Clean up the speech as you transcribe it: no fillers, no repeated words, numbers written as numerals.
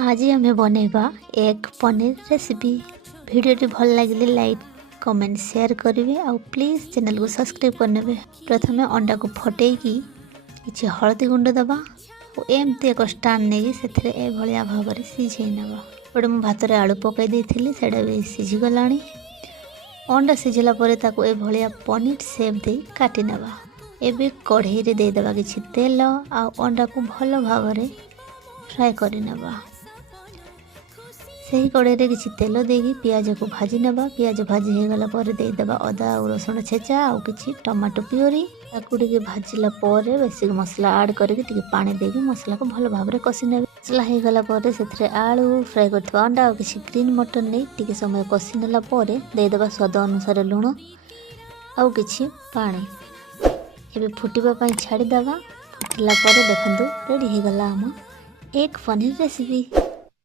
आज आम बनैबा egg paneer recipe. Video भल लगे लाइक कमेंट शेयर करेंगे आ प्लीज चैनल को सब्सक्राइब करने। प्रथम अंडा को फटे कि हलदी गुंड दबा एमती एक स्टाण नहीं से भाया भाव में सीझे नवा। गोटे मुझे भात में आलू पकई से भी सीझीगला। अंडा सीझला भाया पनीर सेप दे काटी नवा। एबे कढ़ई रे दे देबा किछि तेल आ अंडा को भल भाव में फ्राए कर नवा। सही कड़े में किसी तेल देगी पियाज को भाजी नवा। पियाज भाजी हो गला पर दे देबा अदा और रसुण छेचा आ किछि टमाटो प्योरी ताकू टिके भाजिला पर बेसिक मसला ऐड करके पानी देगी मसला को भल भाव में कषि ने। मसला हो गला पर से आलू फ्राए करथिबा अंडा और किछि ग्रीन मटन नहीं टिके समय कषि नेला पर दे देबा स्वाद अनुसार लुण आ किछि पानी। एबे फुटिबा पई छाड़ी देबा। फुटिला पर देखंतु रेडी हो गला हम एग पनीर रेसिपी।